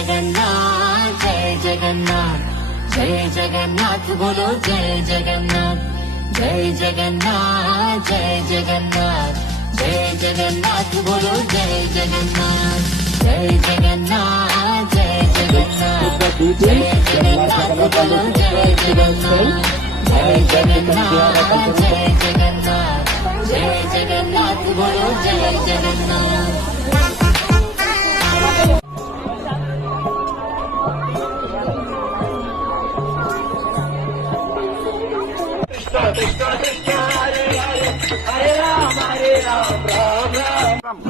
जगन्नाथ जय जगन्नाथ जय जगन्नाथ बोलो जय जगन्नाथ जय जगन्नाथ जय जगन्नाथ जय जगन्नाथ बोलो जय जगन्नाथ जय जगन्नाथ जय जगन्नाथ जय जगन्नाथ बोलो जय जगन्नाथ जय जगन्नाथ जय जगन्नाथ जय जगन्नाथ बोलो जय जगन्नाथ। कृष्ण कृष्ण हरे हरे हरे राम राम राम राम।